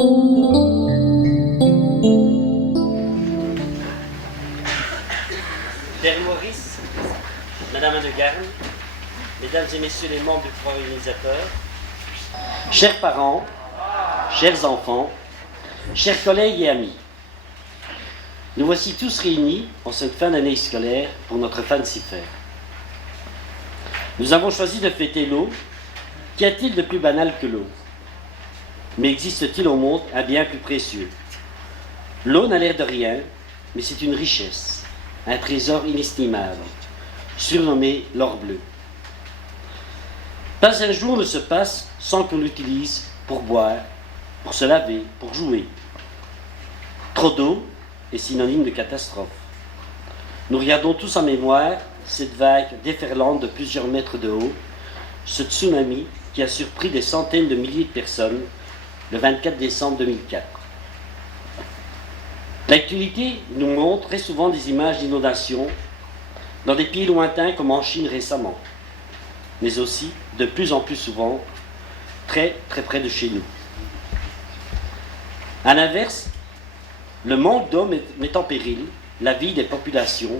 Père Maurice, Madame Annegarn, Mesdames et Messieurs les membres du pouvoir organisateur, chers parents, chers enfants, chers collègues et amis, nous voici tous réunis en cette fin d'année scolaire pour notre Fancy Fair. Nous avons choisi de fêter l'eau. Qu'y a-t-il de plus banal que l'eau? Mais existe-t-il au monde un bien plus précieux? L'eau n'a l'air de rien, mais c'est une richesse, un trésor inestimable, surnommé l'or bleu. Pas un jour ne se passe sans qu'on l'utilise pour boire, pour se laver, pour jouer. Trop d'eau est synonyme de catastrophe. Nous regardons tous en mémoire cette vague déferlante de plusieurs mètres de haut, ce tsunami qui a surpris des centaines de milliers de personnes le 24 décembre 2004. L'actualité nous montre très souvent des images d'inondations dans des pays lointains comme en Chine récemment, mais aussi, de plus en plus souvent, très très près de chez nous. À l'inverse, le manque d'eau met en péril la vie des populations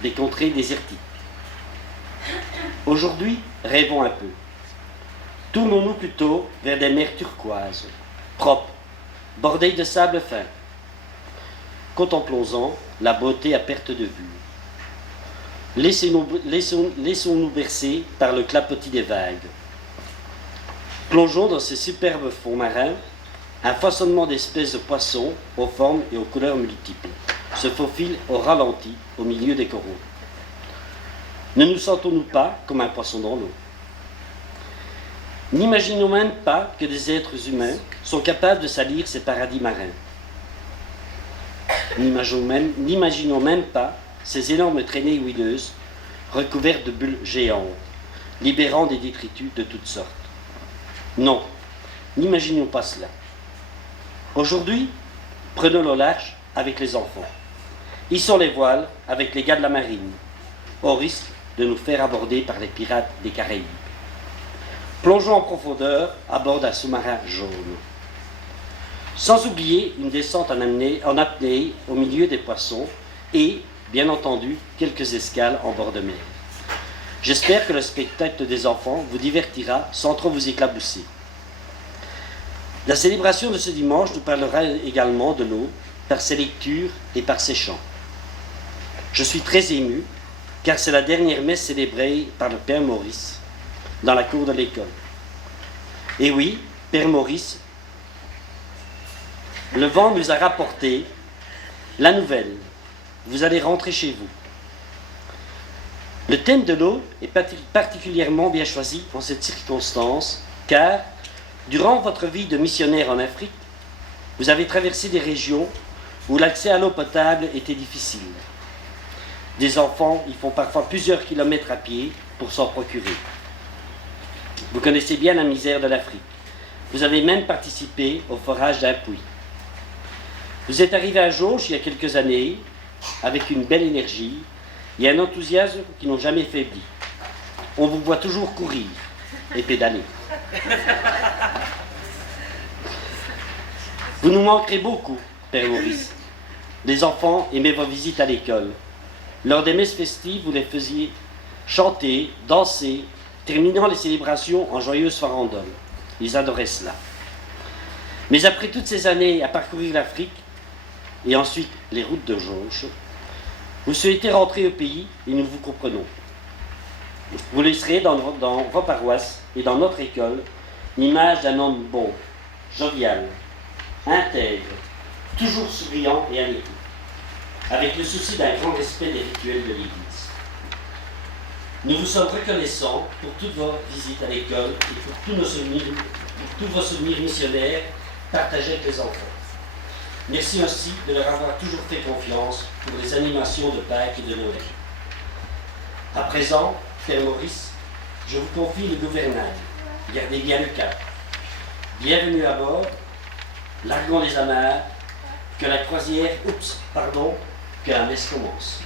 des contrées désertiques. Aujourd'hui, rêvons un peu. Tournons-nous plutôt vers des mers turquoises, propres, bordées de sable fin. Contemplons-en la beauté à perte de vue. Laissons-nous bercer par le clapotis des vagues. Plongeons dans ces superbes fonds marins, un façonnement d'espèces de poissons aux formes et aux couleurs multiples se faufile au ralenti au milieu des coraux. Ne nous sentons-nous pas comme un poisson dans l'eau? N'imaginons même pas que des êtres humains sont capables de salir ces paradis marins. N'imaginons même pas ces énormes traînées huileuses recouvertes de bulles géantes, libérant des détritus de toutes sortes. Non, n'imaginons pas cela. Aujourd'hui, prenons le large avec les enfants. Hissons les voiles avec les gars de la marine, au risque de nous faire aborder par les pirates des Caraïbes. Plongeons en profondeur à bord d'un sous-marin jaune. Sans oublier une descente en apnée au milieu des poissons et, bien entendu, quelques escales en bord de mer. J'espère que le spectacle des enfants vous divertira sans trop vous éclabousser. La célébration de ce dimanche nous parlera également de l'eau par ses lectures et par ses chants. Je suis très ému car c'est la dernière messe célébrée par le Père Maurice dans la cour de l'école. Et oui, Père Maurice, le vent nous a rapporté la nouvelle. Vous allez rentrer chez vous. Le thème de l'eau est particulièrement bien choisi en cette circonstance, car, durant votre vie de missionnaire en Afrique, vous avez traversé des régions où l'accès à l'eau potable était difficile. Des enfants y font parfois plusieurs kilomètres à pied pour s'en procurer. Vous connaissez bien la misère de l'Afrique. Vous avez même participé au forage d'un puits. Vous êtes arrivé à Jauche il y a quelques années avec une belle énergie et un enthousiasme qui n'ont jamais faibli. On vous voit toujours courir et pédaler. Vous nous manquerez beaucoup, Père Maurice. Les enfants aimaient vos visites à l'école. Lors des messes festives, vous les faisiez chanter, danser, terminant les célébrations en joyeuses farandoles. Ils adoraient cela. Mais après toutes ces années à parcourir l'Afrique, et ensuite les routes de Jauche, vous souhaitez rentrer au pays et nous vous comprenons. Vous laisserez dans vos paroisses et dans notre école l'image d'un homme bon, jovial, intègre, toujours souriant et à l'écoute, avec le souci d'un grand respect des rituels de l'Église. Nous vous sommes reconnaissants pour toutes vos visites à l'école et pour tous vos souvenirs missionnaires partagés avec les enfants. Merci aussi de leur avoir toujours fait confiance pour les animations de Pâques et de Noël. À présent, Père Maurice, je vous confie le gouvernail. Gardez bien le cap. Bienvenue à bord. Larguons les amarres. Que la croisière, que la messe commence.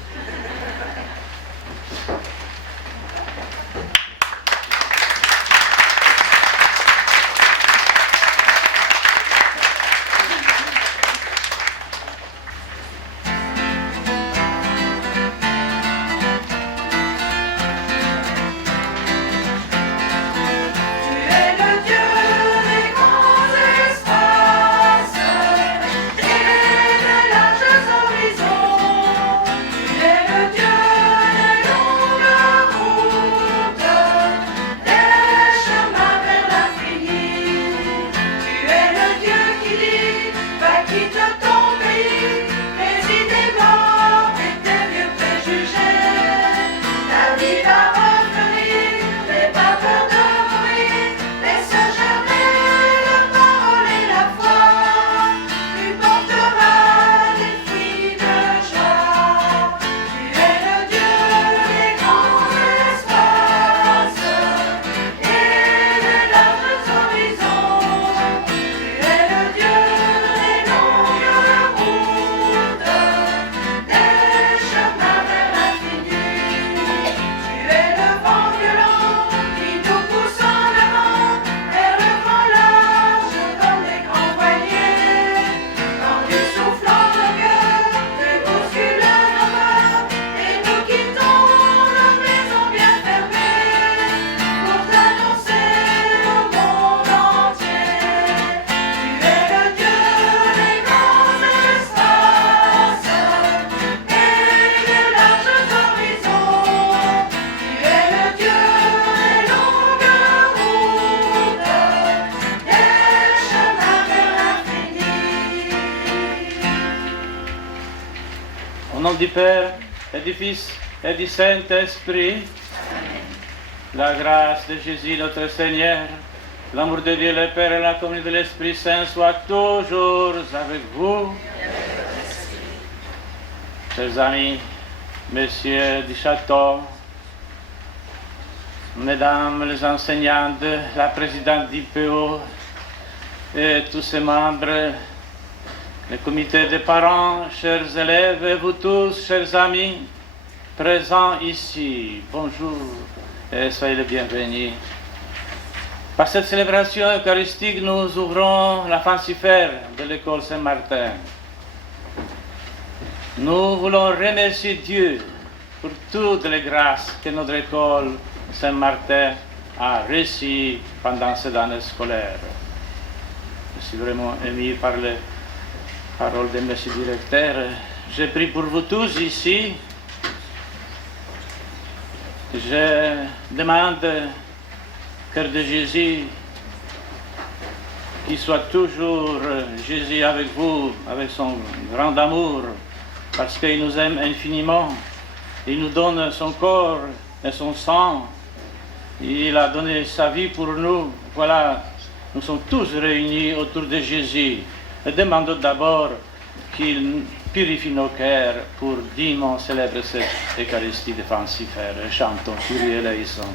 nom du Père, et du Fils, et du Saint-Esprit, la grâce de Jésus notre Seigneur, l'amour de Dieu le Père et la communion de l'Esprit Saint soient toujours avec vous. Chers amis, messieurs du château, mesdames les enseignantes, la présidente d'IPO et tous ses membres, le comité des parents, chers élèves et vous tous, chers amis, présents ici, bonjour et soyez les bienvenus. Par cette célébration eucharistique, nous ouvrons la fancifère de l'école Saint-Martin. Nous voulons remercier Dieu pour toutes les grâces que notre école Saint-Martin a reçues pendant cette année scolaire. Je suis vraiment ému par les paroles de M. le directeur. Je prie pour vous tous ici. Je demande, cœur de Jésus, qu'il soit toujours Jésus avec vous, avec son grand amour, parce qu'il nous aime infiniment. Il nous donne son corps et son sang. Il a donné sa vie pour nous. Voilà, nous sommes tous réunis autour de Jésus. Et demandons d'abord qu'il purifie nos cœurs pour dignement célébrer cette Eucharistie de fancifère. Chantons, Kyrie eleison.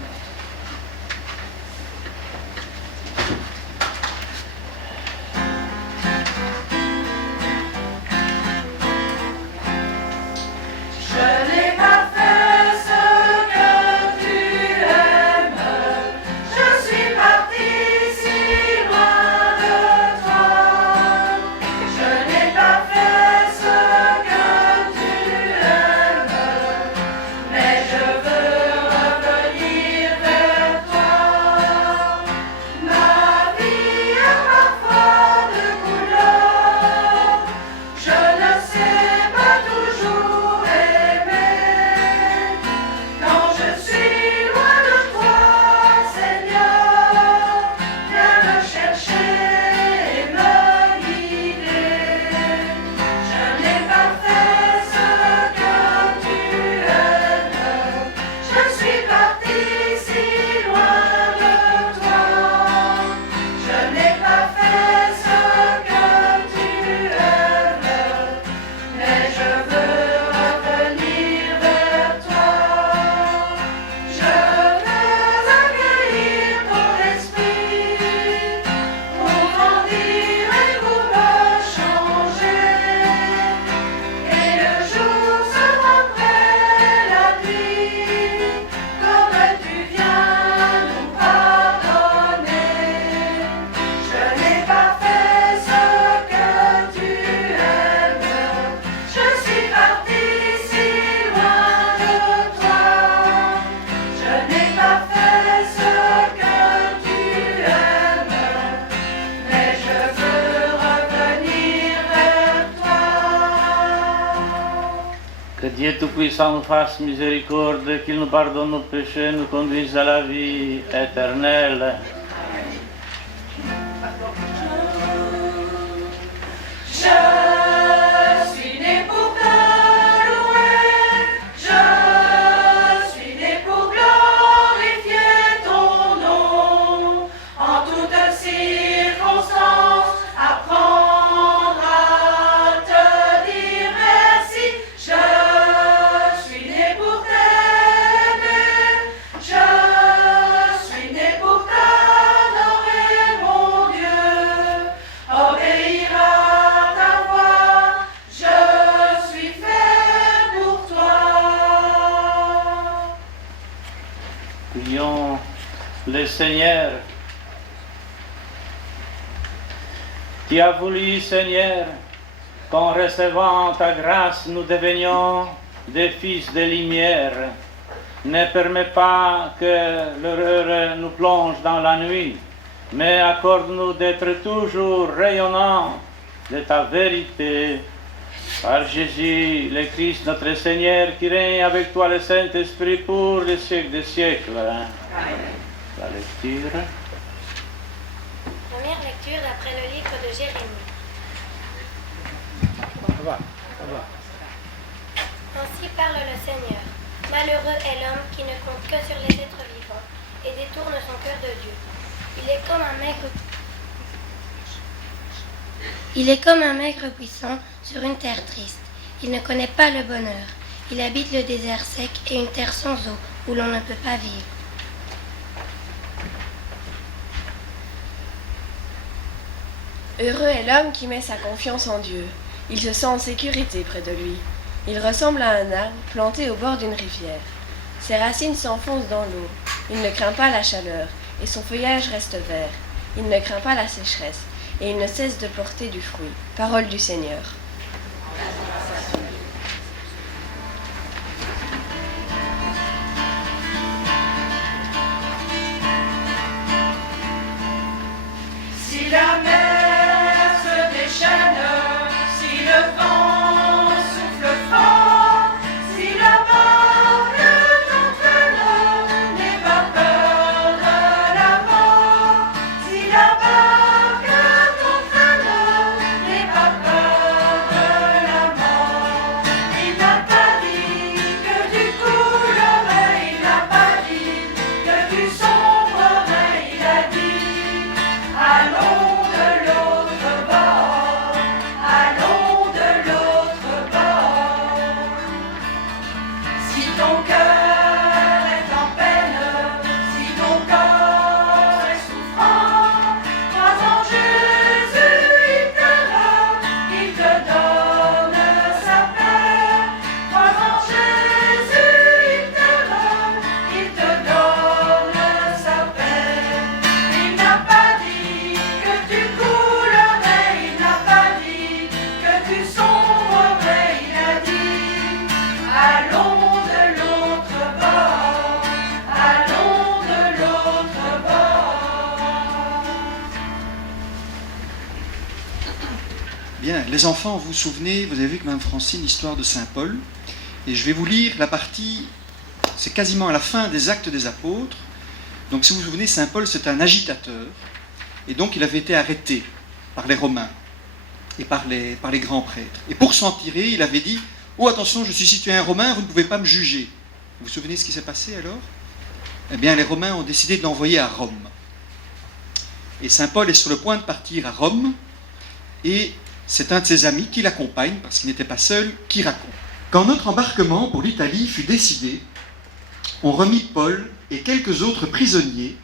Dieu Tout-Puissant nous fasse miséricorde, qu'il nous pardonne nos péchés, nous conduise à la vie éternelle. Prions le Seigneur. Tu as voulu, Seigneur, qu'en recevant ta grâce, nous devenions des fils de lumière. Ne permets pas que l'horreur nous plonge dans la nuit, mais accorde-nous d'être toujours rayonnants de ta vérité. Par Jésus, le Christ, notre Seigneur, qui règne avec toi le Saint-Esprit pour les siècles des siècles. Amen. La lecture. Première lecture d'après le livre de Jérémie. Ainsi parle le Seigneur. Malheureux est l'homme qui ne compte que sur les êtres vivants et détourne son cœur de Dieu. Il est comme un maigre buisson sur une terre triste. Il ne connaît pas le bonheur. Il habite le désert sec et une terre sans eau où l'on ne peut pas vivre. Heureux est l'homme qui met sa confiance en Dieu. Il se sent en sécurité près de lui. Il ressemble à un arbre planté au bord d'une rivière. Ses racines s'enfoncent dans l'eau. Il ne craint pas la chaleur et son feuillage reste vert. Il ne craint pas la sécheresse et il ne cesse de porter du fruit. Parole du Seigneur. Si la mer se déchaîne, si le vent souffle fort, si la barque t'entraîne, n'aie pas peur de la mort. Si la barque t'entraîne, n'aie pas peur de la mort. Il n'a pas dit que tu coulerais, il n'a pas dit que tu sombrerais, il a dit allons de l'autre bord, allons de l'autre bord. Si ton cœur est en peine, si ton corps est souffrant, crois en Jésus, il t'aime, il te donne sa paix. Crois en Jésus, il t'aime, il te donne sa paix. Il n'a pas dit que tu coulerais, il n'a pas dit que tu sombrerais, il a dit allons de l'autre bord, allons de l'autre bord. Bien, les enfants, vous vous souvenez, vous avez vu que Mme Francine, l'histoire de Saint Paul, et je vais vous lire la partie, c'est quasiment à la fin des Actes des Apôtres. Donc si vous vous souvenez, Saint Paul c'est un agitateur, et donc il avait été arrêté par les Romains et par les grands prêtres. Et pour s'en tirer, il avait dit « Oh attention, je suis citoyen romain, vous ne pouvez pas me juger ». Vous vous souvenez ce qui s'est passé alors? Eh bien, les Romains ont décidé de l'envoyer à Rome. Et Saint Paul est sur le point de partir à Rome, et c'est un de ses amis qui l'accompagne, parce qu'il n'était pas seul, qui raconte. Quand notre embarquement pour l'Italie fut décidé, on remit Paul et quelques autres prisonniers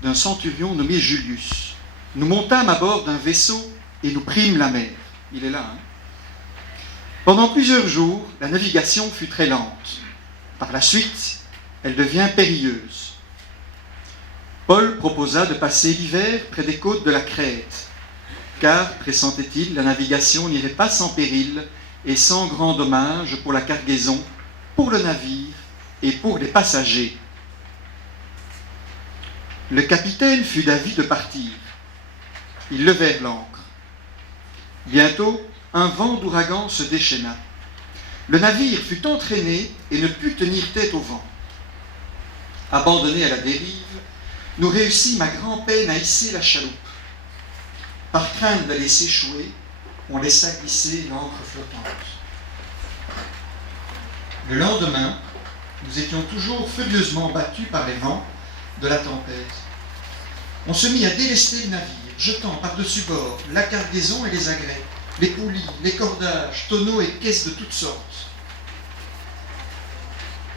d'un centurion nommé Julius. Nous montâmes à bord d'un vaisseau et nous prîmes la mer. Il est là, hein? Pendant plusieurs jours, la navigation fut très lente. Par la suite, elle devient périlleuse. Paul proposa de passer l'hiver près des côtes de la Crète, car, pressentait-il, la navigation n'irait pas sans péril et sans grand dommage pour la cargaison, pour le navire et pour les passagers. Le capitaine fut d'avis de partir. Ils levèrent l'ancre. Bientôt, un vent d'ouragan se déchaîna. Le navire fut entraîné et ne put tenir tête au vent. Abandonnés à la dérive, nous réussîmes à grand-peine à hisser la chaloupe. Par crainte de la laisser échouer, on laissa glisser l'ancre flottante. Le lendemain, nous étions toujours furieusement battus par les vents de la tempête. On se mit à délester le navire, jetant par-dessus bord la cargaison et les agrès, les poulies, les cordages, tonneaux et caisses de toutes sortes.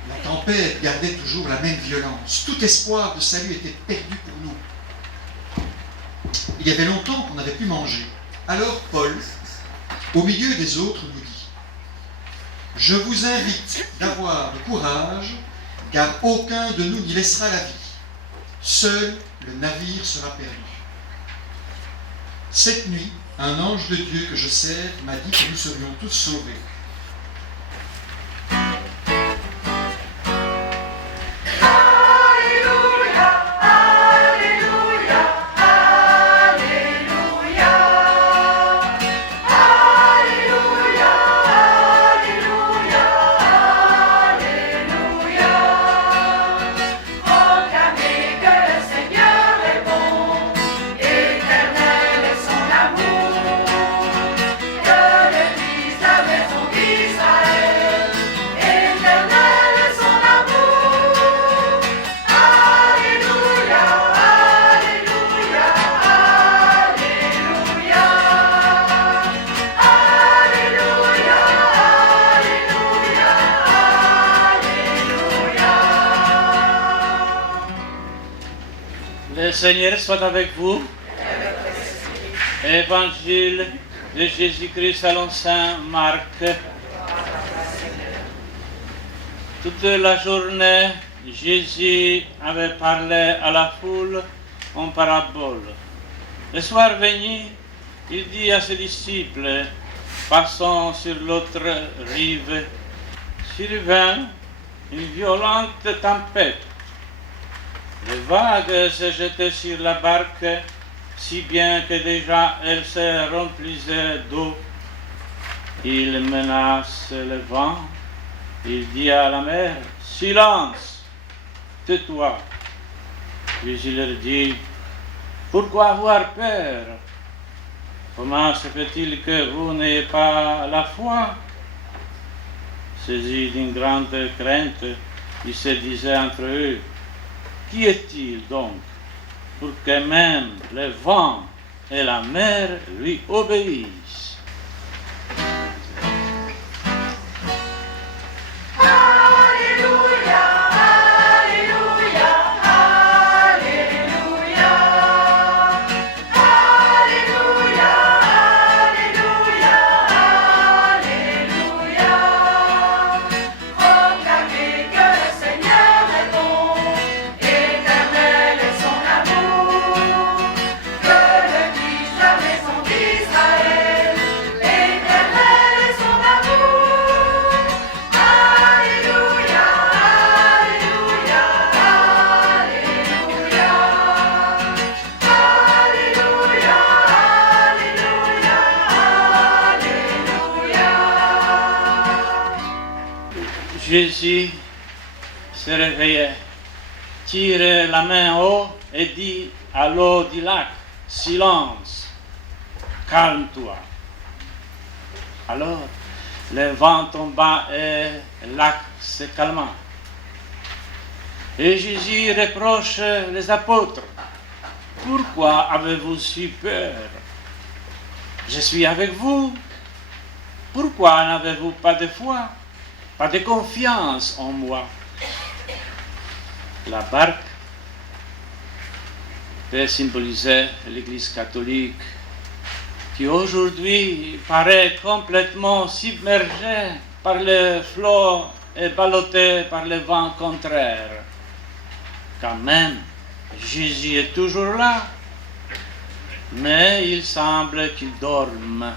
La tempête gardait toujours la même violence. Tout espoir de salut était perdu pour nous. Il y avait longtemps qu'on n'avait pu manger. Alors Paul, au milieu des autres, nous dit « Je vous invite d'avoir le courage, car aucun de nous n'y laissera la vie. Seul le navire sera perdu. » Cette nuit, un ange de Dieu que je sers m'a dit que nous serions tous sauvés. Maison Seigneur soit avec vous. Évangile de Jésus-Christ selon saint Marc. Toute la journée, Jésus avait parlé à la foule en parabole. Le soir venu, il dit à ses disciples, passant sur l'autre rive, survint une violente tempête. Les vagues se jetaient sur la barque, si bien que déjà elle se remplissait d'eau. Il menace le vent, il dit à la mer, « Silence, tais-toi !» Puis il leur dit, « Pourquoi avoir peur? Comment se fait-il que vous n'ayez pas la foi ?» Saisis d'une grande crainte, ils se disaient entre eux, « Qui est-il donc pour que même le vent et la mer lui obéissent ?» Alléluia, Alléluia, Alléluia. Alléluia, Alléluia, Alléluia. Proclamez que le Seigneur est bon, éternel est son amour. Que le dise la maison d'Israël, éternel est son amour. Alléluia, Alléluia, Alléluia. Alléluia, Alléluia, Alléluia. Jésus se réveillait, tire la main haut et dit à l'eau du lac, « Silence, calme-toi !» Alors le vent tomba et le lac se calma. Et Jésus reproche les apôtres, « Pourquoi avez-vous si peur? Je suis avec vous. Pourquoi n'avez-vous pas de foi, pas de confiance en moi ?» La barque peut symboliser l'Église catholique qui aujourd'hui paraît complètement submergée par les flots et ballottée par le vent contraire. Quand même, Jésus est toujours là, mais il semble qu'il dorme.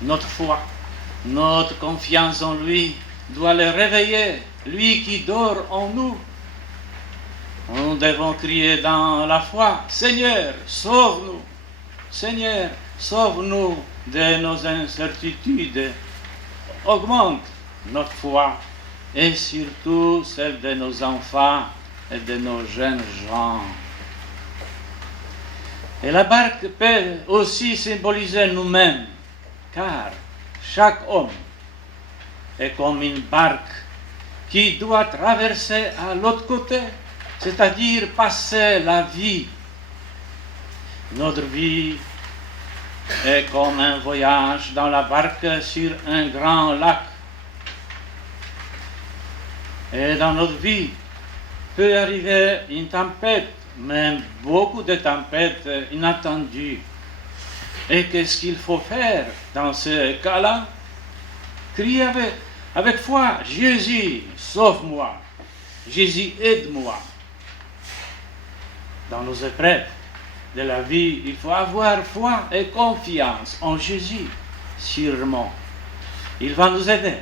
Notre foi, notre confiance en lui doit le réveiller, lui qui dort en nous. Nous devons crier dans la foi, « Seigneur, sauve-nous ! Seigneur, sauve-nous de nos incertitudes. Augmente notre foi et surtout celle de nos enfants et de nos jeunes gens. » Et la barque peut aussi symboliser nous-mêmes, car chaque homme est comme une barque qui doit traverser à l'autre côté, c'est-à-dire passer la vie. Notre vie est comme un voyage dans la barque sur un grand lac. Et dans notre vie peut arriver une tempête, même beaucoup de tempêtes inattendues. Et qu'est-ce qu'il faut faire dans ce cas-là? Crier avec foi, « Jésus, sauve-moi! Jésus, aide-moi! » Dans nos épreuves de la vie, il faut avoir foi et confiance en Jésus, sûrement. Il va nous aider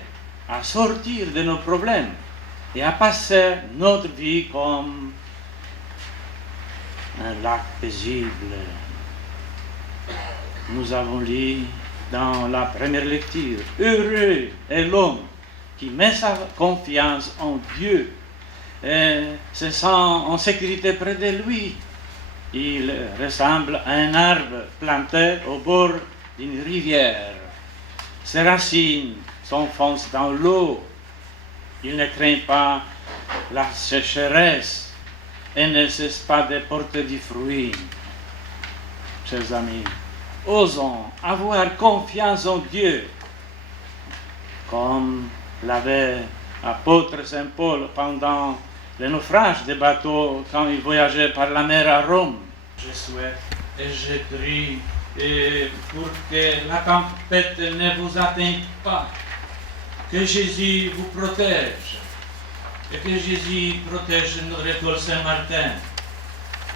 à sortir de nos problèmes et à passer notre vie comme un lac paisible. Nous avons lu dans la première lecture, « Heureux est l'homme qui met sa confiance en Dieu et se sent en sécurité près de lui. Il ressemble à un arbre planté au bord d'une rivière. Ses racines s'enfoncent dans l'eau. Il ne craint pas la sécheresse et ne cesse pas de porter du fruit. » Chers amis, osons avoir confiance en Dieu, comme l'avait l'apôtre Saint Paul pendant le naufrage des bateaux quand ils voyageaient par la mer à Rome. Je souhaite et je prie pour que la tempête ne vous atteigne pas, que Jésus vous protège et que Jésus protège notre école Saint-Martin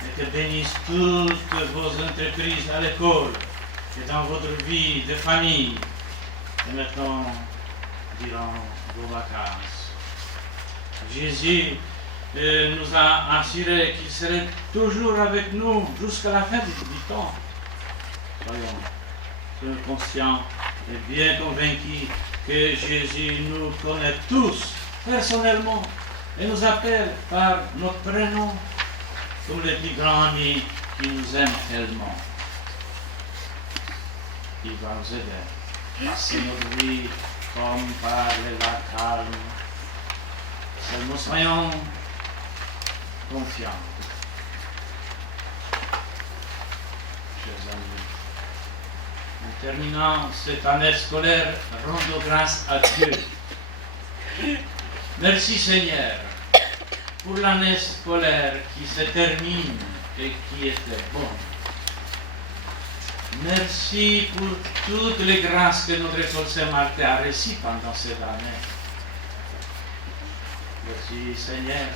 et que bénisse toutes vos entreprises à l'école et dans votre vie de famille et maintenant durant vos vacances. Jésus nous a assuré qu'il serait toujours avec nous jusqu'à la fin du temps. Soyons conscients et bien convaincus que Jésus nous connaît tous personnellement et nous appelle par notre prénom comme les plus grands amis qui nous aiment tellement. Il va nous aider à passer notre vie comme par les lacs calmes. Seulement soyons confiants. Chers amis, en terminant cette année scolaire, rendons grâce à Dieu. Merci Seigneur pour l'année scolaire qui se termine et qui était bonne. Merci pour toutes les grâces que notre école Saint-Martin a reçues pendant cette année. Merci Seigneur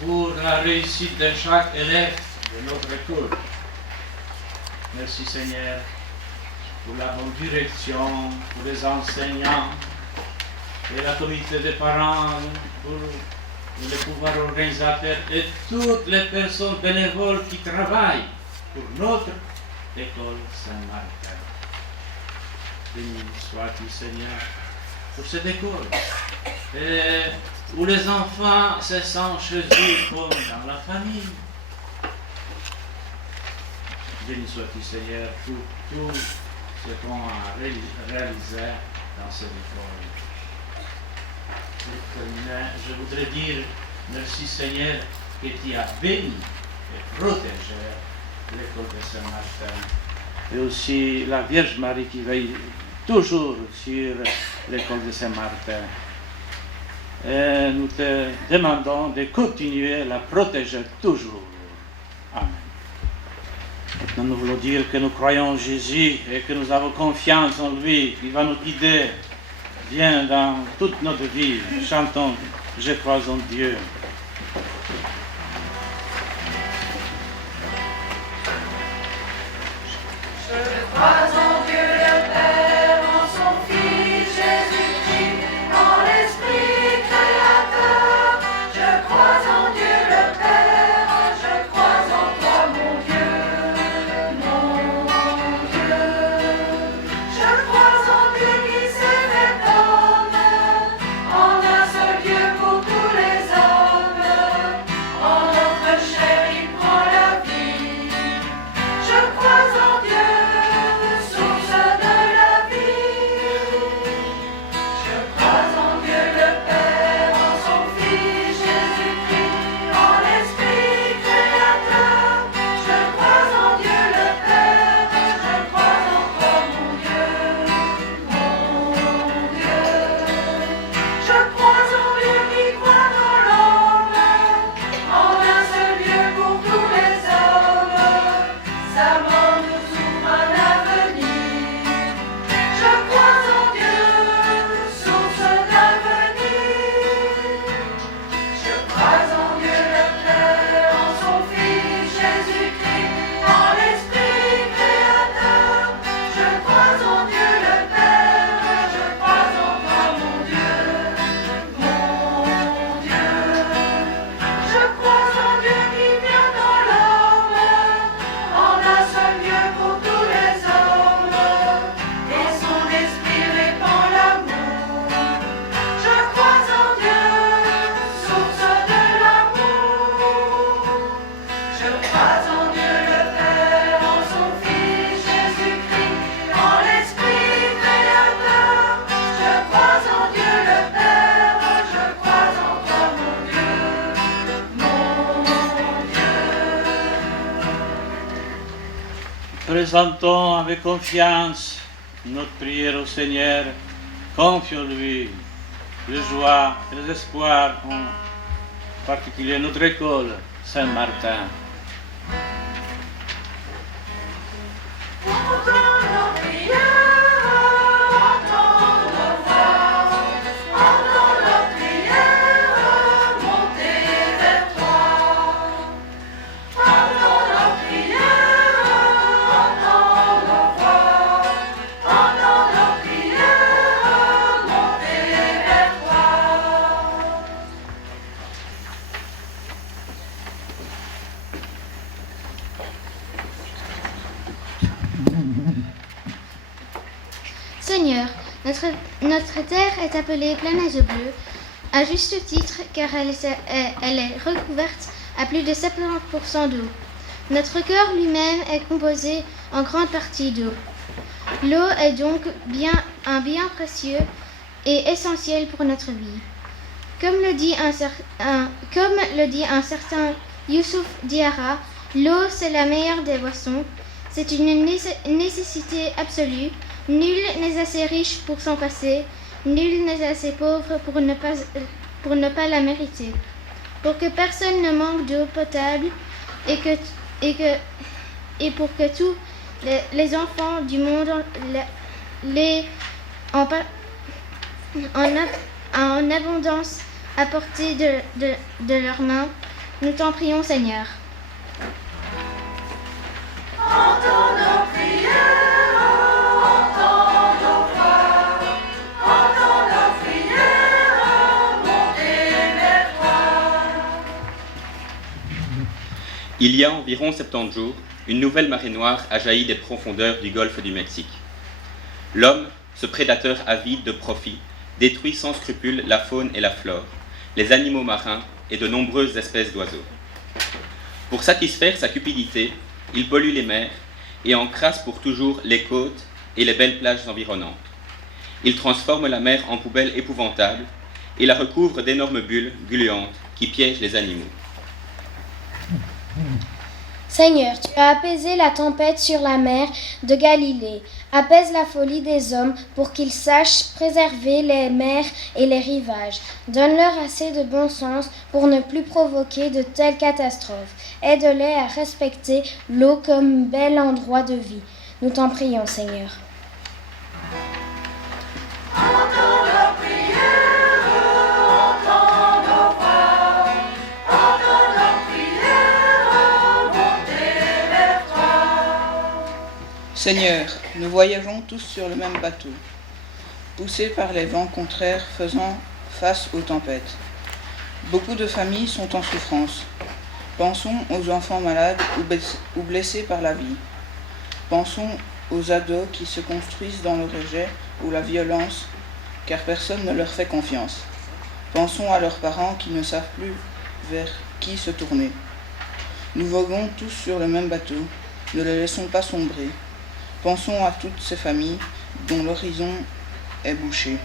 pour la réussite de chaque élève de notre école. Merci Seigneur pour la bonne direction, pour les enseignants et la comité des parents, pour le pouvoir organisateur et toutes les personnes bénévoles qui travaillent pour notre école Saint-Martin. Béni sois-tu Seigneur pour cette école où les enfants se sentent chez eux comme dans la famille. Béni sois-tu Seigneur pour tout ce qu'on a réalisé dans cette école. Pour terminer, je voudrais dire merci Seigneur que tu as béni et protégé l'école de Saint-Martin. Et aussi la Vierge Marie qui veille toujours sur l'école de Saint-Martin. Et nous te demandons de continuer à la protéger toujours. Amen. Maintenant, nous voulons dire que nous croyons en Jésus et que nous avons confiance en lui. Il va nous guider bien dans toute notre vie. Chantons, je crois en Dieu. Je crois en Dieu le Père, en son Fils Jésus-Christ, en l'Esprit créateur. Je crois en Dieu le Père, je crois en toi mon Dieu, mon Dieu. Je crois en Dieu qui s'est fait homme, en un seul Dieu pour tous les hommes. En notre chair il prend la vie. Je crois en Dieu. Présentons avec confiance notre prière au Seigneur, confions-lui les joies et les espoirs particulier notre école Saint-Martin. Entends nos prières, entends nos voix, entends nos prières monter vers toi. Entends nos prières, entends nos voix, entends nos prières monter vers toi. Seigneur, notre terre est appelée planète bleue, à juste titre, car elle est recouverte à plus de 70% d'eau. Notre cœur lui-même est composé en grande partie d'eau. L'eau est donc un bien précieux et essentiel pour notre vie. Comme le dit un certain Youssouf Diarra, l'eau c'est la meilleure des boissons. C'est une nécessité absolue. Nul n'est assez riche pour s'en passer, nul n'est assez pauvre pour ne pas la mériter. Pour que personne ne manque d'eau potable et pour que tous les enfants du monde l'aient en abondance à portée de leurs mains, nous t'en prions, Seigneur. Entends nos prières, entends nos voix, entends nos prières monter vers toi. Il y a environ 70 jours, une nouvelle marée noire a jailli des profondeurs du golfe du Mexique. L'homme, ce prédateur avide de profit, détruit sans scrupule la faune et la flore, les animaux marins et de nombreuses espèces d'oiseaux. Pour satisfaire sa cupidité, il pollue les mers et encrasse pour toujours les côtes et les belles plages environnantes. Il transforme la mer en poubelle épouvantable et la recouvre d'énormes bulles gluantes qui piègent les animaux. Seigneur, tu as apaisé la tempête sur la mer de Galilée. Apaise la folie des hommes pour qu'ils sachent préserver les mers et les rivages. Donne-leur assez de bon sens pour ne plus provoquer de telles catastrophes. Aide-les à respecter l'eau comme bel endroit de vie. Nous t'en prions, Seigneur. Entends nos prières, entends nos voix, entends nos prières monter vers toi. Seigneur, nous voyageons tous sur le même bateau, poussés par les vents contraires faisant face aux tempêtes. Beaucoup de familles sont en souffrance. Pensons aux enfants malades ou blessés par la vie. Pensons aux ados qui se construisent dans le rejet ou la violence, car personne ne leur fait confiance. Pensons à leurs parents qui ne savent plus vers qui se tourner. Nous voguons tous sur le même bateau, ne les laissons pas sombrer. Pensons à toutes ces familles dont l'horizon est bouché.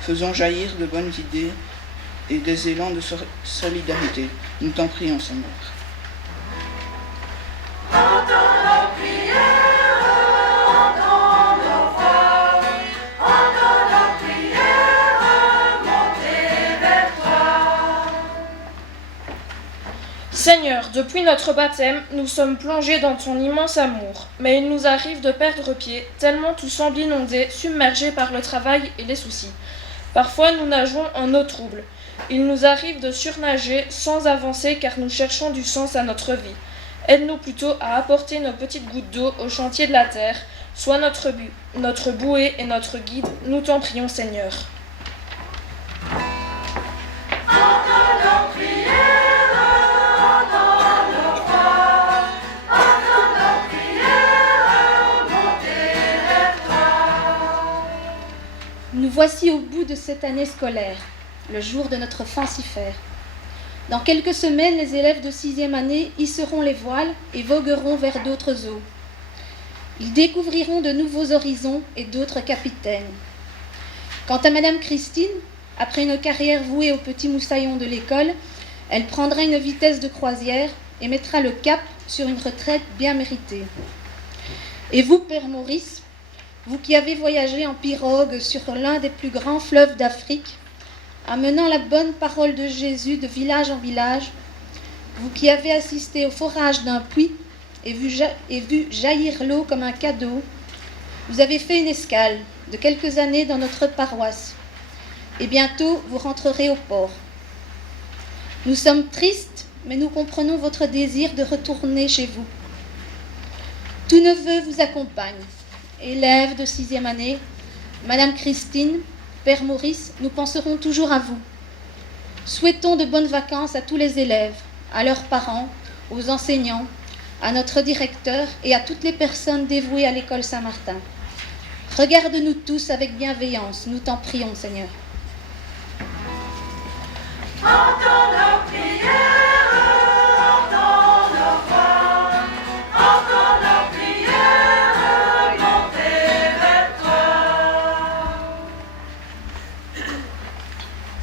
Faisons jaillir de bonnes idées et des élans de solidarité. Nous t'en prions, Seigneur. Entends nos prières, entends nos voix, entends nos prières monter vers toi. Seigneur, depuis notre baptême, nous sommes plongés dans ton immense amour, mais il nous arrive de perdre pied, tellement tout semble inondé, submergé par le travail et les soucis. Parfois nous nageons en eau trouble. Il nous arrive de surnager sans avancer car nous cherchons du sens à notre vie. Aide-nous plutôt à apporter nos petites gouttes d'eau au chantier de la terre, sois notre bouée et notre guide, nous t'en prions, Seigneur. Entends nos prières, entends nos voix, entends nos prières monter vers toi. Nous voici au bout de cette année scolaire, le jour de notre fancifère. Dans quelques semaines, les élèves de 6e année hisseront les voiles et vogueront vers d'autres eaux. Ils découvriront de nouveaux horizons et d'autres capitaines. Quant à Madame Christine, après une carrière vouée aux petits moussaillons de l'école, elle prendra une vitesse de croisière et mettra le cap sur une retraite bien méritée. Et vous, Père Maurice, vous qui avez voyagé en pirogue sur l'un des plus grands fleuves d'Afrique, amenant la bonne parole de Jésus de village en village, vous qui avez assisté au forage d'un puits et vu jaillir l'eau comme un cadeau, vous avez fait une escale de quelques années dans notre paroisse, et bientôt vous rentrerez au port. Nous sommes tristes, mais nous comprenons votre désir de retourner chez vous. Tout neveu vous accompagne. Élèves de 6e année, Madame Christine, Père Maurice, nous penserons toujours à vous. Souhaitons de bonnes vacances à tous les élèves, à leurs parents, aux enseignants, à notre directeur et à toutes les personnes dévouées à l'école Saint-Martin. Regarde-nous tous avec bienveillance, nous t'en prions, Seigneur. Entends nos prières, entends nos voix, entends nos prières, montez vers toi.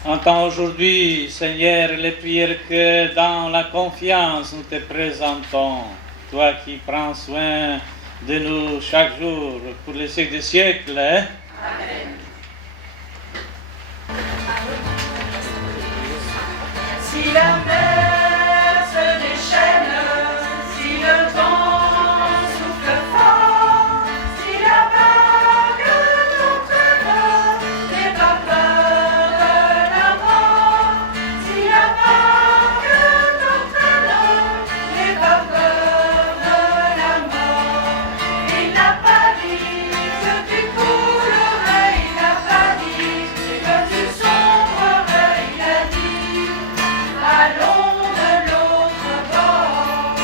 Entends aujourd'hui, Seigneur, les prières que dans la confiance nous te présentons, toi qui prends soin de nous chaque jour pour les siècles des siècles. Amen. Si la mer se déchaîne, si le vent souffle fort, si la vague t'entraîne, n'aie pas peur de la mort. Si la vague t'entraîne, n'aie pas peur de la mort. Il n'a pas dit que tu coulerais, il n'a pas dit que tu sombrerais, il a dit. Allons de l'autre bord,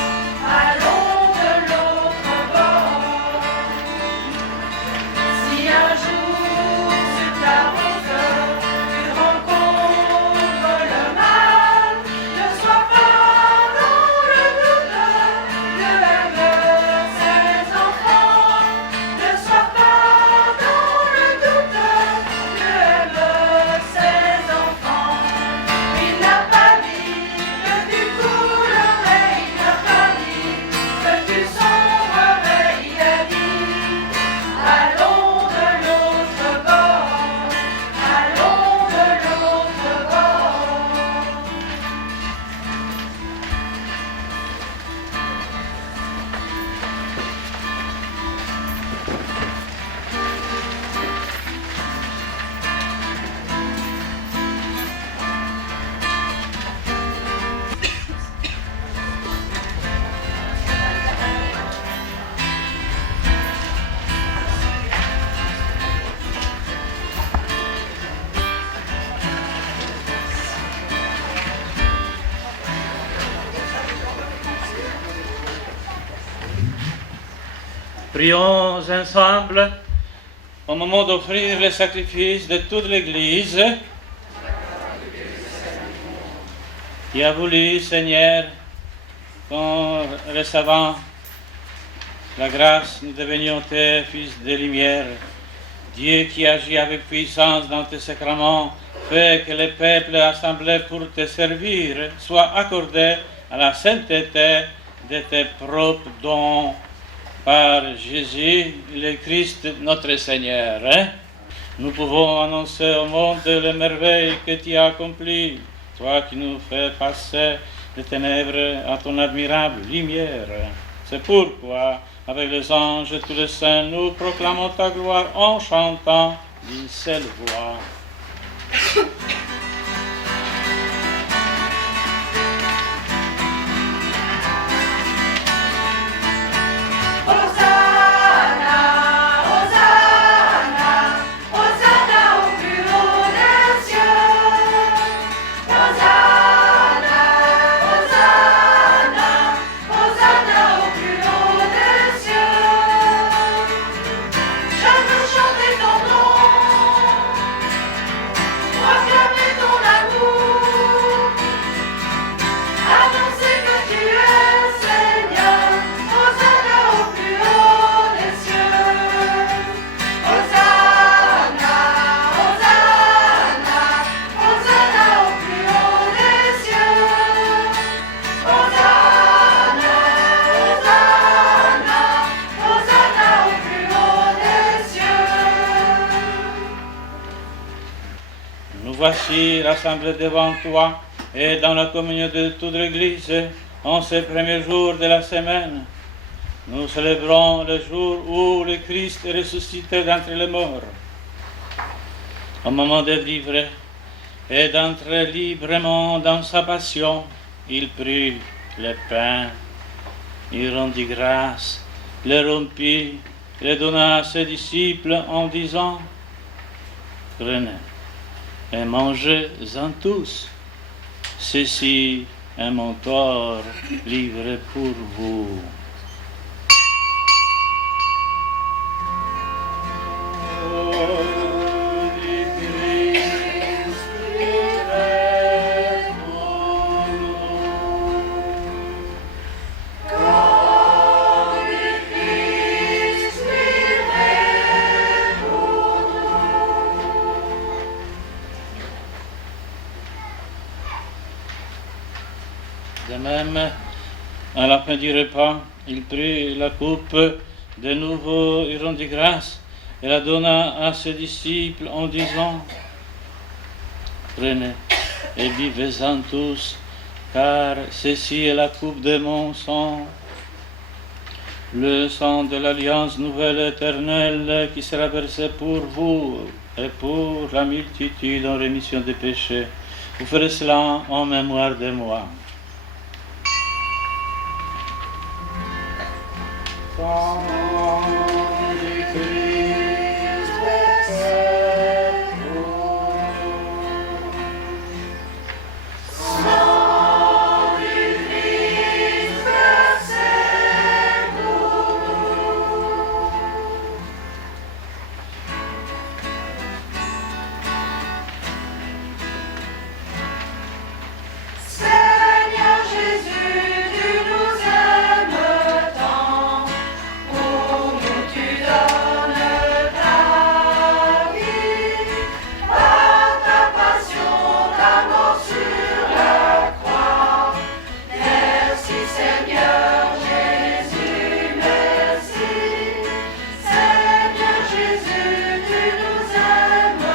allons de l'autre bord. Si un jour sur ta route tu rencontres le mal, ne sois pas dans le doute, Dieu aime ses enfants. Ne sois pas dans le doute, Dieu aime ses enfants. Il n'a pas dit que tu coulerais, il n'a pas dit que tu sombrerais, il a dit allons de l'autre bord, allons de l'autre bord. Prions ensemble au moment d'offrir le sacrifice de toute l'Église. Qui a voulu, Seigneur, qu'en recevant la grâce, nous devenions tes fils de lumière. Dieu qui agit avec puissance dans tes sacrements, fait que les peuples assemblés pour te servir soient accordés à la sainteté de tes propres dons. Par Jésus, le Christ, notre Seigneur. Nous pouvons annoncer au monde les merveilles que tu as accomplies, toi qui nous fais passer des ténèbres à ton admirable lumière. C'est pourquoi, avec les anges et tous les saints, nous proclamons ta gloire en chantant d'une seule voix. Hosanna, Hosanna, Hosanna au plus haut des cieux. Hosanna, Hosanna, Hosanna au plus haut des cieux. Je veux chanter ton nom, voici rassemblés devant toi et dans la communion de toute l'Église en ces premiers jours de la semaine. Nous célébrons le jour où le Christ est ressuscité d'entre les morts. Au moment de vivre et d'entrer librement dans sa passion, il prit le pain, il rendit grâce, le rompit, le donna à ses disciples en disant: prenez et mangez-en tous. Ceci est mon corps livré pour vous. De même, à la fin du repas, il prit la coupe, de nouveau il rendit grâce et la donna à ses disciples en disant: prenez et buvez-en tous, car ceci est la coupe de mon sang, le sang de l'alliance nouvelle éternelle qui sera versé pour vous et pour la multitude en rémission des péchés. Vous ferez cela en mémoire de moi. Sang du Christ versé pour Sang du Christ versé pour Seigneur Jésus, tu nous aimes tant. Pour nous tu donnes ta vie, par ta passion, ta mort sur la croix. Merci Seigneur Jésus, merci. Seigneur Jésus, tu nous aimes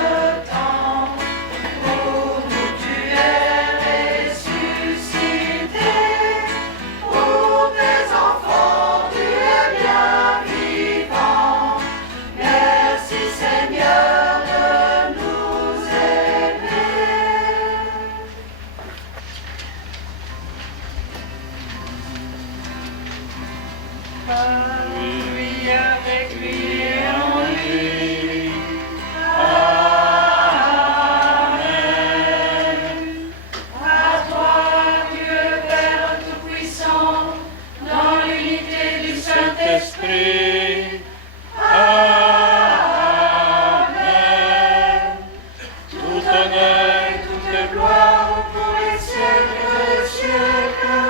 tant. Pour nous tu es ressuscité, pour tes enfants tu es bien vivant. Merci Seigneur de nous aimer. Lui avec lui et en lui. Amen. À toi, Dieu Père Tout-Puissant, dans l'unité du Saint-Esprit. Amen. Tout honneur et toute gloire pour les siècles des siècles.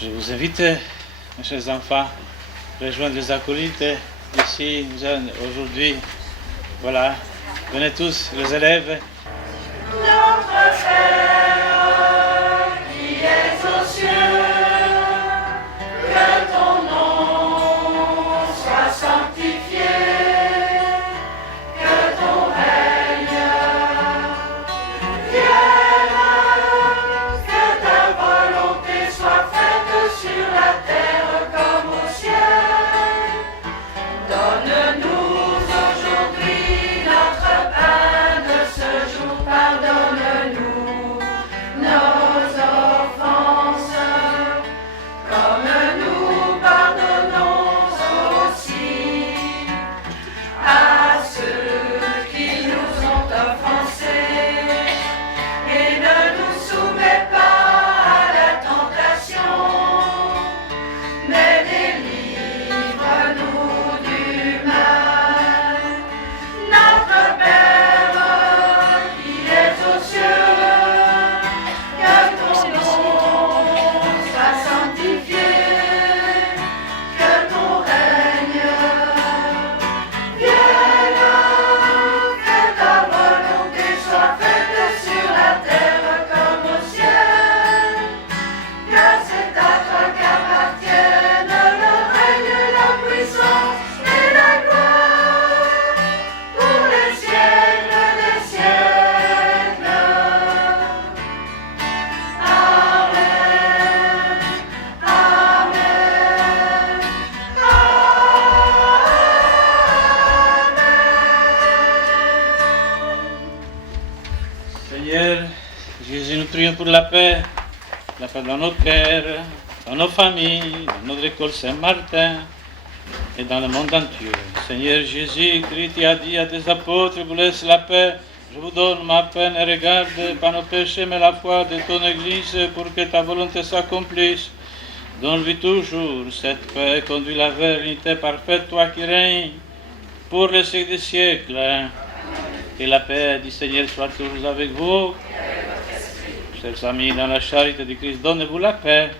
Je vous invite, mes chers enfants, à rejoindre les acolytes ici, aujourd'hui. Voilà, venez tous, les élèves. Notre Père, qui es aux cieux, que ton nom soit sanctifié, que ton règne vienne, que ta volonté soit faite sur la terre comme au ciel. Donne-nous aujourd'hui notre pain de ce jour, pardonne-nous prions pour la paix dans nos cœurs, dans nos familles, dans notre école Saint-Martin et dans le monde entier. Seigneur Jésus-Christ, tu as dit à tes apôtres, vous laisse la paix, je vous donne ma paix, ne regarde pas nos péchés, mais la foi de ton Église pour que ta volonté s'accomplisse. Donne-lui toujours cette paix, conduis-la vers l'unité parfaite, toi qui règnes pour les siècles des siècles. Que la paix du Seigneur soit toujours avec vous. Chers amis, dans la charité du Christ, donnez-vous la paix.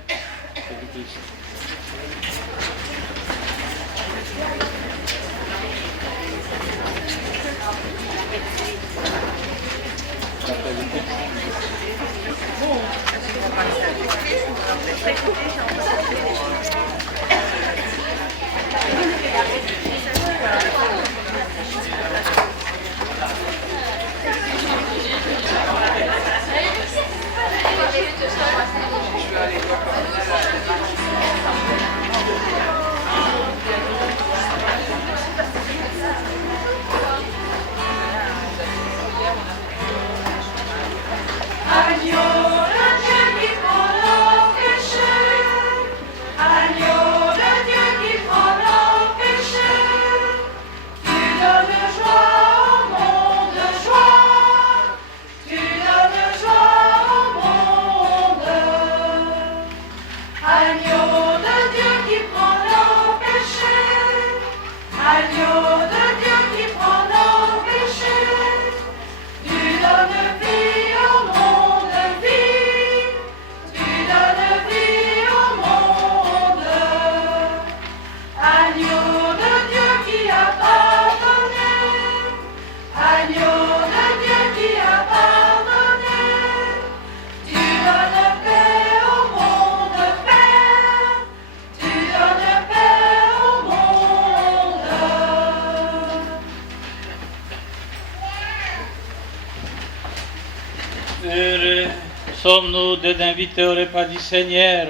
Sommes-nous d'inviter au repas du Seigneur?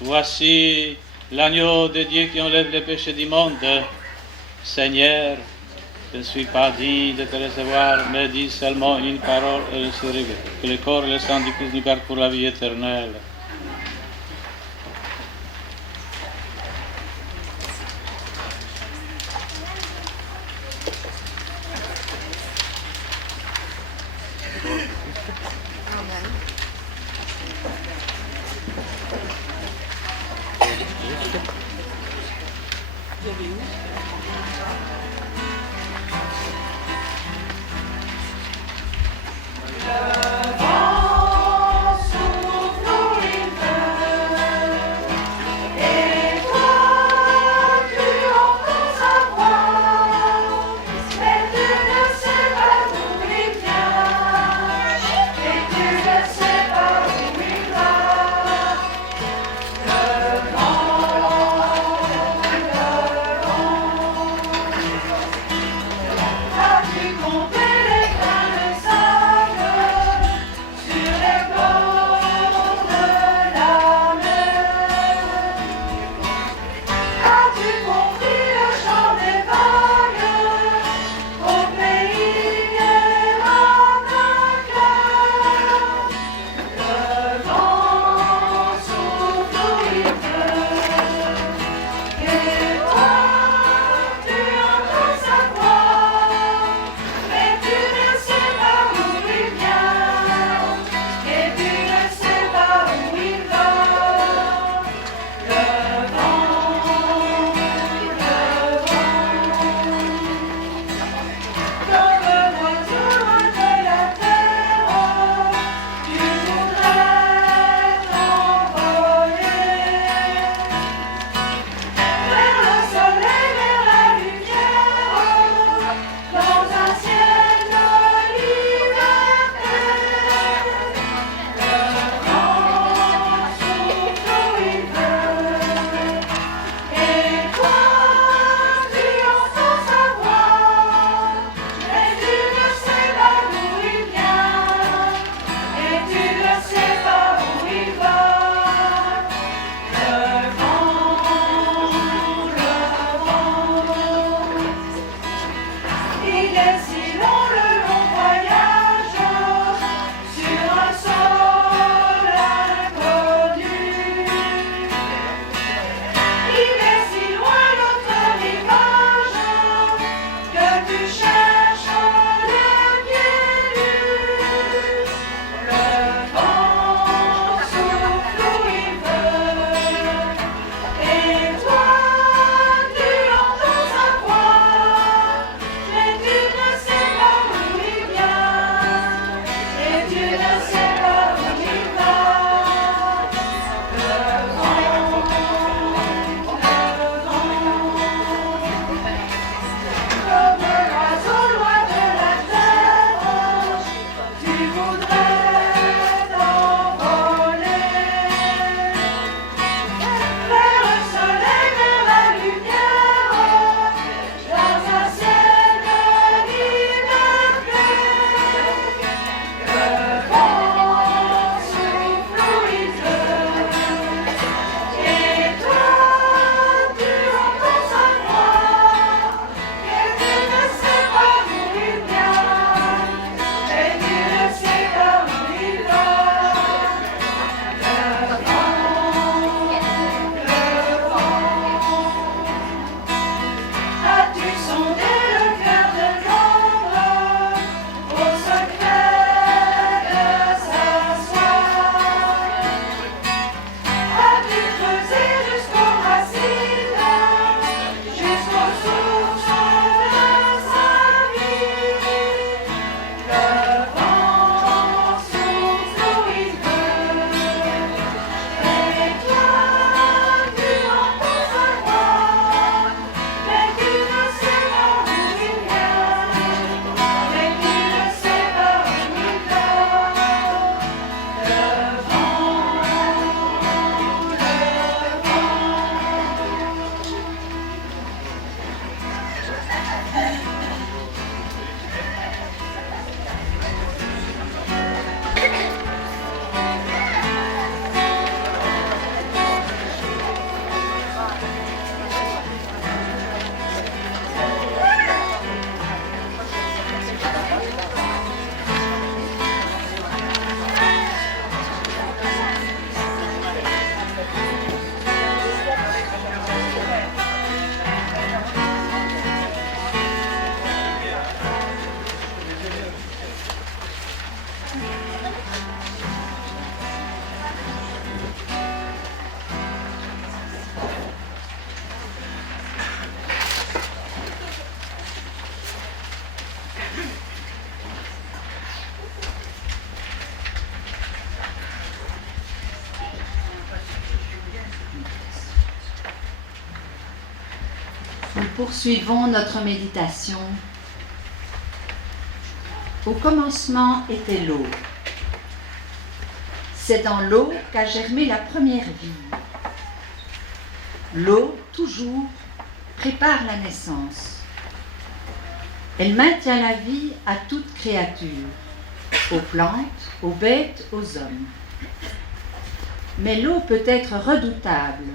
Voici l'agneau de Dieu qui enlève les péchés du monde. Seigneur, je ne suis pas digne de te recevoir, mais dis seulement une parole et je serai guéri. Que le corps et le sang du Christ nous gardent pour la vie éternelle. Le vent souffle poursuivons notre méditation. Au commencement était l'eau. C'est dans l'eau qu'a germé la première vie. L'eau, toujours, prépare la naissance. Elle maintient la vie à toute créature, aux plantes, aux bêtes, aux hommes. Mais l'eau peut être redoutable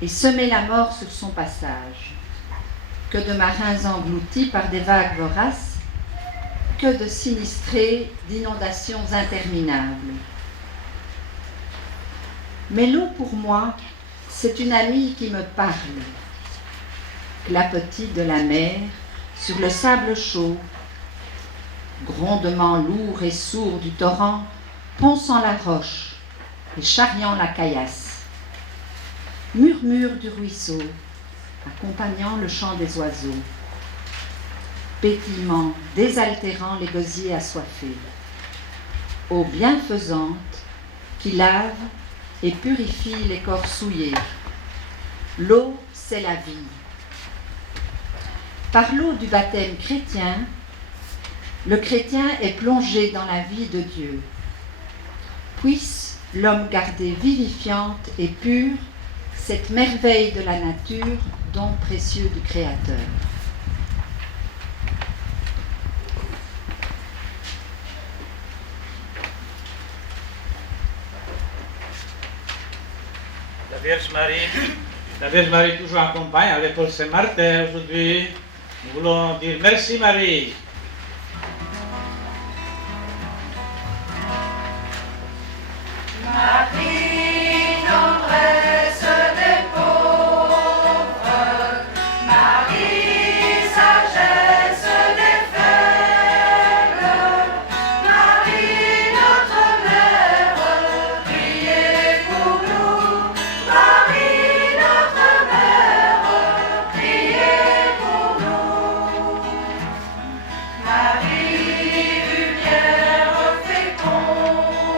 et semer la mort sur son passage. Que de marins engloutis par des vagues voraces, que de sinistrés d'inondations interminables. Mais l'eau, pour moi, c'est une amie qui me parle. Clapotis de la mer sur le sable chaud, grondement lourd et sourd du torrent ponçant la roche et charriant la caillasse. Murmure du ruisseau, accompagnant le chant des oiseaux. Pétillement désaltérant les gosiers assoiffés. Eau bienfaisante qui lave et purifie les corps souillés. L'eau, c'est la vie. Par l'eau du baptême chrétien, le chrétien est plongé dans la vie de Dieu. Puisse l'homme garder vivifiante et pure cette merveille de la nature, don précieux du Créateur. La Vierge Marie toujours accompagne à l'école Saint-Martin aujourd'hui. Nous voulons dire merci Marie. Marie, tendresse des pauvres, Marie, sagesse des faibles, Marie, notre mère, priez pour nous. Marie, notre mère, priez pour nous. Marie, lumière féconde,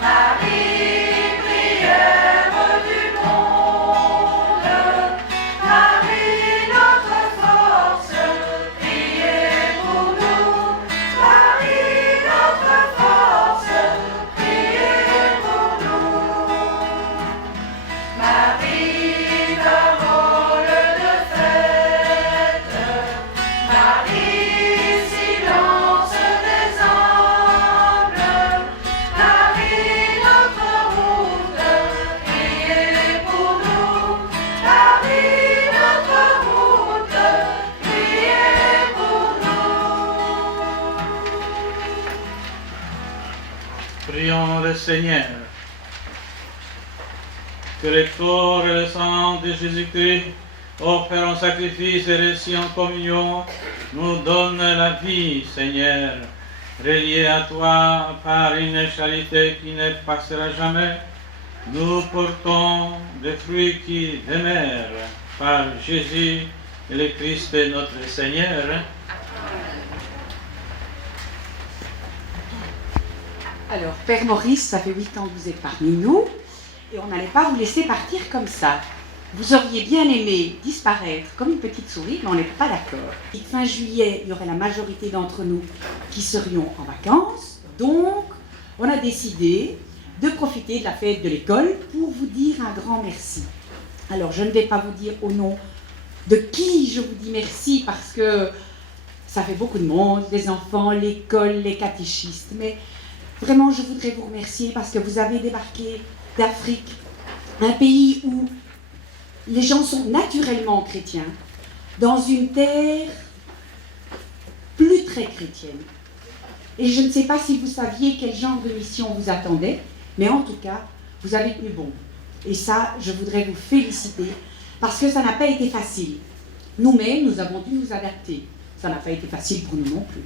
Marie, prière du monde, Marie, notre force, priez pour nous. Marie, notre force, priez pour nous. Marie, parole de fête, Marie, silence des humbles, Marie, notre route, priez pour nous. Marie, notre route, priez pour nous. Prions le Seigneur. Que le corps et le sang de Jésus-Christ, offert en sacrifice et reçu en communion, nous donne la vie, Seigneur. Reliés à toi par une charité qui ne passera jamais, nous portons des fruits qui demeurent par Jésus et le Christ notre Seigneur. Alors, Père Maurice, ça fait 8 ans que vous êtes parmi nous, et on n'allait pas vous laisser partir comme ça. Vous auriez bien aimé disparaître comme une petite souris, mais on n'était pas d'accord. Et fin juillet, il y aurait la majorité d'entre nous qui serions en vacances, donc on a décidé de profiter de la fête de l'école pour vous dire un grand merci. Alors, je ne vais pas vous dire au nom de qui je vous dis merci, parce que ça fait beaucoup de monde, les enfants, l'école, les catéchistes, mais vraiment, je voudrais vous remercier parce que vous avez débarqué d'Afrique, un pays où les gens sont naturellement chrétiens, dans une terre plus très chrétienne. Et je ne sais pas si vous saviez quel genre de mission vous attendait, mais en tout cas, vous avez tenu bon. Et ça, je voudrais vous féliciter, parce que ça n'a pas été facile. Nous-mêmes, nous avons dû nous adapter. Ça n'a pas été facile pour nous non plus.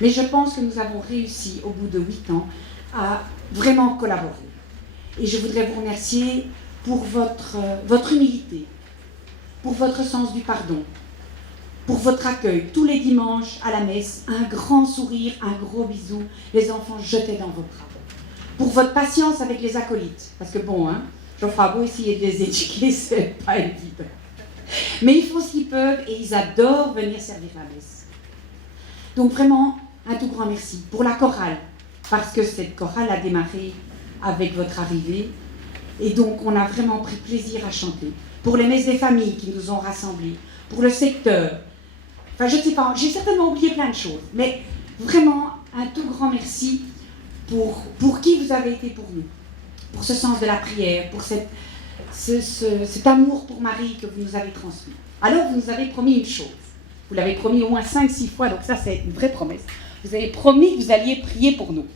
Mais je pense que nous avons réussi, au bout de 8 ans, à vraiment collaborer. Et je voudrais vous remercier pour votre humilité, pour votre sens du pardon, pour votre accueil tous les dimanches à la messe, un grand sourire, un gros bisou, les enfants jetés dans vos bras. Pour votre patience avec les acolytes, parce que bon, Geoffroy a beau essayer de les éduquer, c'est pas évident. Mais ils font ce qu'ils peuvent et ils adorent venir servir la messe. Donc vraiment, un tout grand merci pour la chorale, parce que cette chorale a démarré avec votre arrivée et donc on a vraiment pris plaisir à chanter. Pour les messes des familles qui nous ont rassemblés, pour le secteur, enfin je ne sais pas, j'ai certainement oublié plein de choses, mais vraiment un tout grand merci pour qui vous avez été pour nous, pour ce sens de la prière, pour cet amour pour Marie que vous nous avez transmis. Alors vous nous avez promis une chose, vous l'avez promis au moins 5-6 fois, donc ça c'est une vraie promesse. Vous avez promis que vous alliez prier pour nous.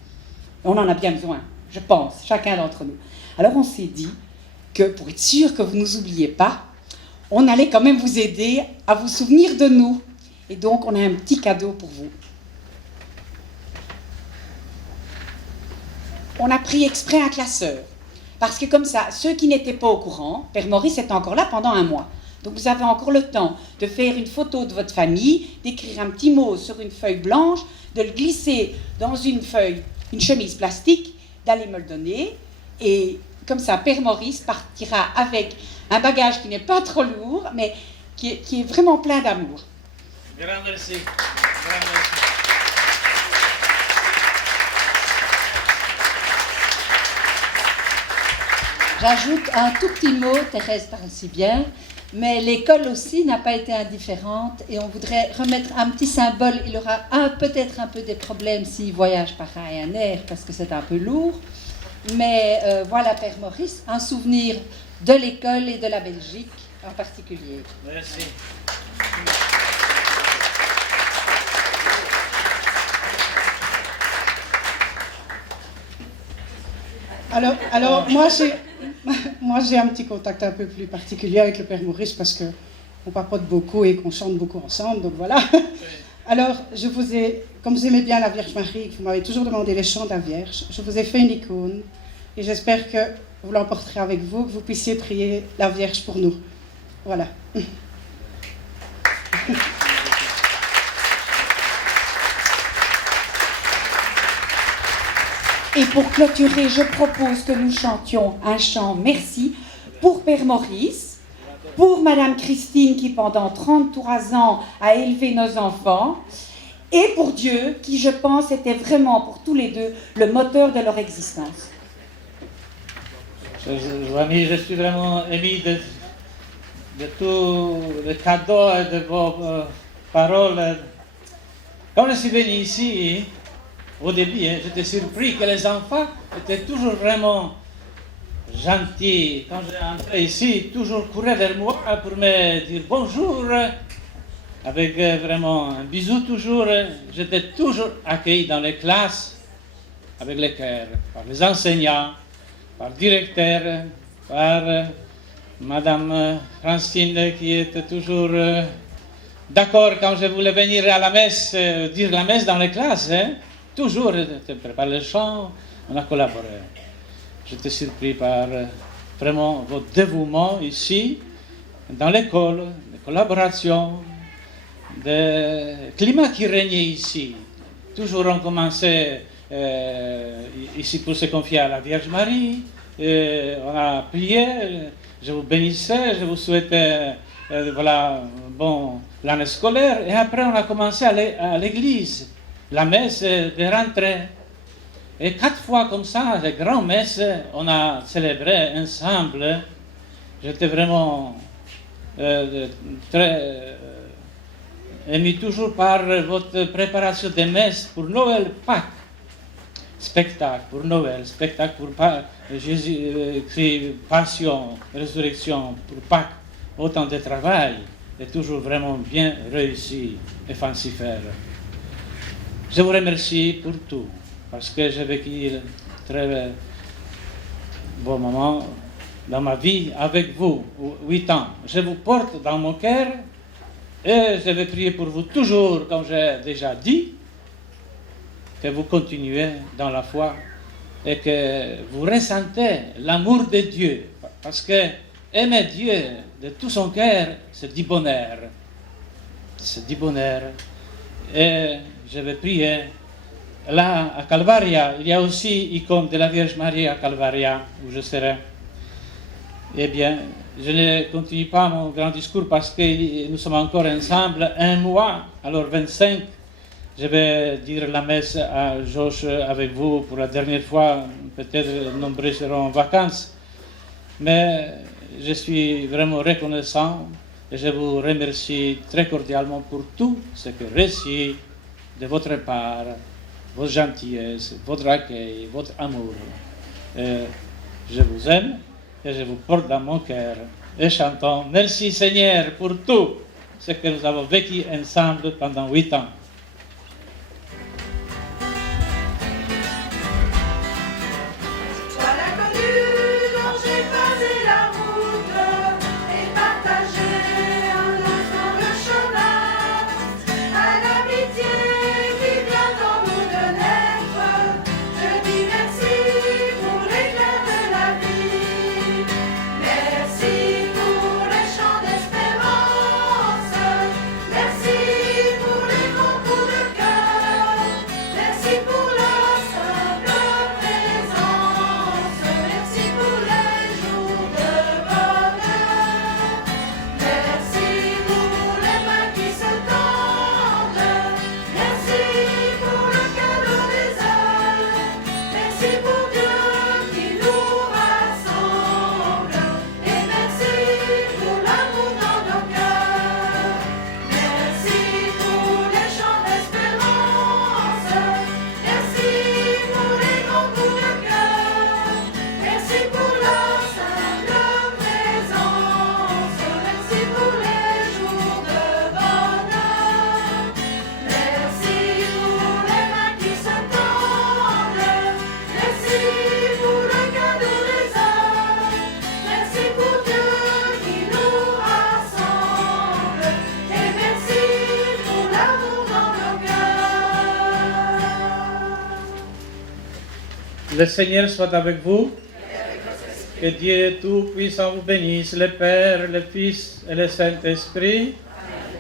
Et on en a bien besoin, je pense, chacun d'entre nous. Alors on s'est dit que pour être sûr que vous ne nous oubliez pas, on allait quand même vous aider à vous souvenir de nous. Et donc on a un petit cadeau pour vous. On a pris exprès un classeur. Parce que comme ça, ceux qui n'étaient pas au courant, Père Maurice est encore là pendant 1 mois. Donc vous avez encore le temps de faire une photo de votre famille, d'écrire un petit mot sur une feuille blanche, de le glisser dans une chemise plastique, d'aller me le donner. Et comme ça, Père Maurice partira avec un bagage qui n'est pas trop lourd, mais qui est vraiment plein d'amour. Grand merci. Grand merci. J'ajoute un tout petit mot, Thérèse parle si bien, mais l'école aussi n'a pas été indifférente et on voudrait remettre un petit symbole. Il aura peut-être un peu des problèmes s'il voyage par Ryanair parce que c'est un peu lourd. Mais voilà, Père Maurice, un souvenir de l'école et de la Belgique en particulier. Merci. Alors moi j'ai un petit contact un peu plus particulier avec le Père Maurice parce qu'on papote beaucoup et qu'on chante beaucoup ensemble, donc voilà. Alors, comme vous aimez bien la Vierge Marie, vous m'avez toujours demandé les chants de la Vierge, je vous ai fait une icône et j'espère que vous l'emporterez avec vous, que vous puissiez prier la Vierge pour nous. Voilà. Et pour clôturer, je propose que nous chantions un chant merci pour Père Maurice, pour Madame Christine qui pendant 33 ans a élevé nos enfants, et pour Dieu qui, je pense, était vraiment pour tous les deux le moteur de leur existence. Chers amis, je suis vraiment ému de tous les cadeaux et de vos paroles. Quand je suis venu ici, au début, j'étais surpris que les enfants étaient toujours vraiment gentils. Quand j'ai entré ici, toujours couraient vers moi pour me dire bonjour, avec vraiment un bisou toujours. J'étais toujours accueilli dans les classes avec les cœurs, par les enseignants, par le directeur, par Madame Francine qui était toujours d'accord quand je voulais venir à la messe, dire la messe dans les classes. Toujours, par le chant, on a collaboré. J'étais surpris par vraiment votre dévouement ici, dans l'école, les collaborations, le climat qui régnait ici. Toujours on commençait ici pour se confier à la Vierge Marie, on a prié, je vous bénissais, je vous souhaitais voilà, bon, l'année scolaire, et après on a commencé à l'église. La messe de rentrée. Et 4 fois comme ça, les grandes messes, on a célébré ensemble. J'étais vraiment très ému toujours par votre préparation des messes pour Noël, Pâques. Spectacle pour Noël, spectacle pour Jésus-Christ, Passion, Résurrection, pour Pâques. Autant de travail et toujours vraiment bien réussi et fancifère. Je vous remercie pour tout, parce que j'ai vécu un très beau moment dans ma vie avec vous, 8 ans. Je vous porte dans mon cœur et je vais prier pour vous toujours, comme j'ai déjà dit, que vous continuez dans la foi et que vous ressentez l'amour de Dieu, parce que aimer Dieu de tout son cœur, c'est du bonheur. C'est du bonheur. Et je vais prier. Là, à Calvaria, il y a aussi l'icône de la Vierge Marie à Calvaria, où je serai. Eh bien, je ne continue pas mon grand discours parce que nous sommes encore ensemble un mois, alors 25. Je vais dire la messe à Josh avec vous pour la dernière fois. Peut-être nombreux seront en vacances. Mais je suis vraiment reconnaissant et je vous remercie très cordialement pour tout ce que reçu de votre part, votre gentillesse, votre accueil, votre amour. Je vous aime et je vous porte dans mon cœur. Et chantons merci Seigneur pour tout ce que nous avons vécu ensemble pendant 8 ans. Le Seigneur soit avec vous. Que Dieu Tout-Puissant vous bénisse, le Père, le Fils et le Saint-Esprit.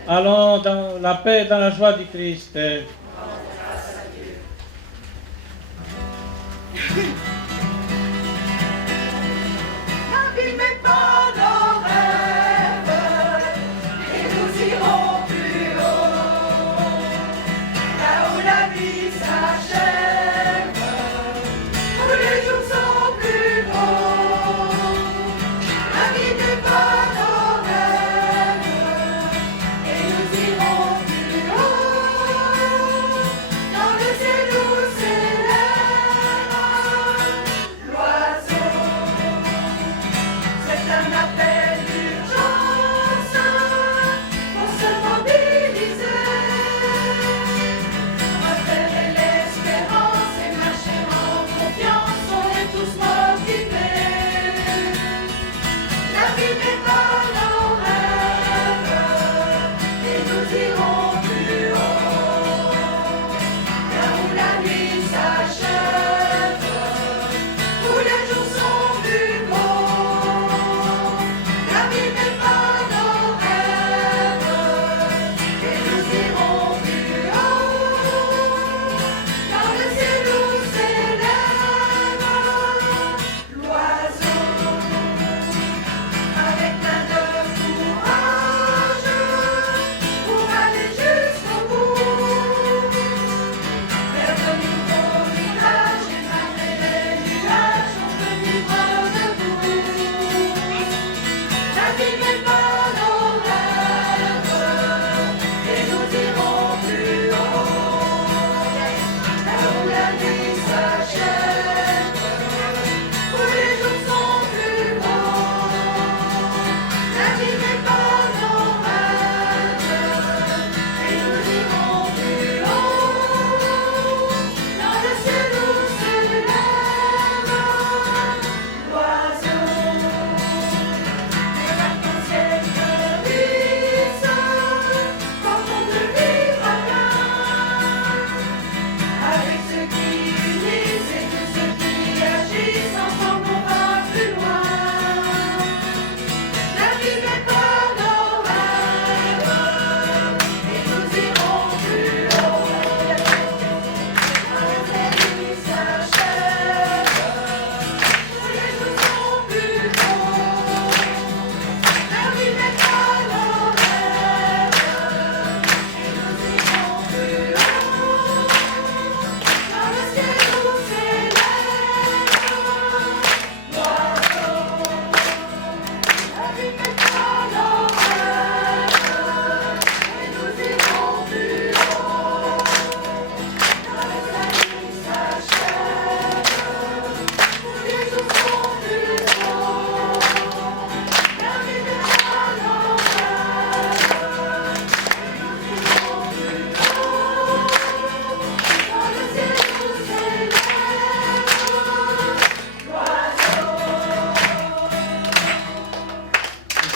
Allons dans la paix et dans la joie du Christ. N'abîmez pas nos rêves et nous irons plus haut, là où la vie s'achève, où les jours sont plus beaux. N'abîmez pas nos rêves et nous irons plus haut, dans le ciel où s'élève l'oiseau. C'est un appel d'urgence pour se mobiliser, repérer l'espérance et marcher en confiance. On est tous motivés. N'abîmez pas nos rêves et nous irons plus haut, là où la nuit s'achève, où les jours sont plus beaux. N'abîmez pas nos rêves et nous irons plus haut, dans le ciel où s'élève l'oiseau. Avec la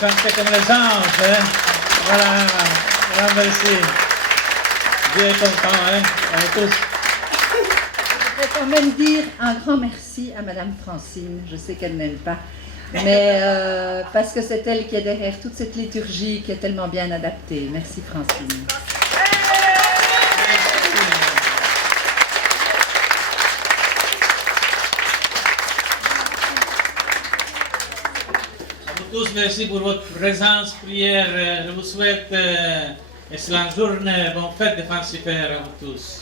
chantez comme les anges, hein? Voilà, grand merci. Dieu est content, hein? À vous tous. Je voudrais quand même dire un grand merci à Madame Francine. Je sais qu'elle n'aime pas, mais parce que c'est elle qui est derrière toute cette liturgie qui est tellement bien adaptée. Merci Francine. Tous, merci pour votre présence, prière. Je vous souhaite excellente journée, bonne fête de Fancifère à vous tous.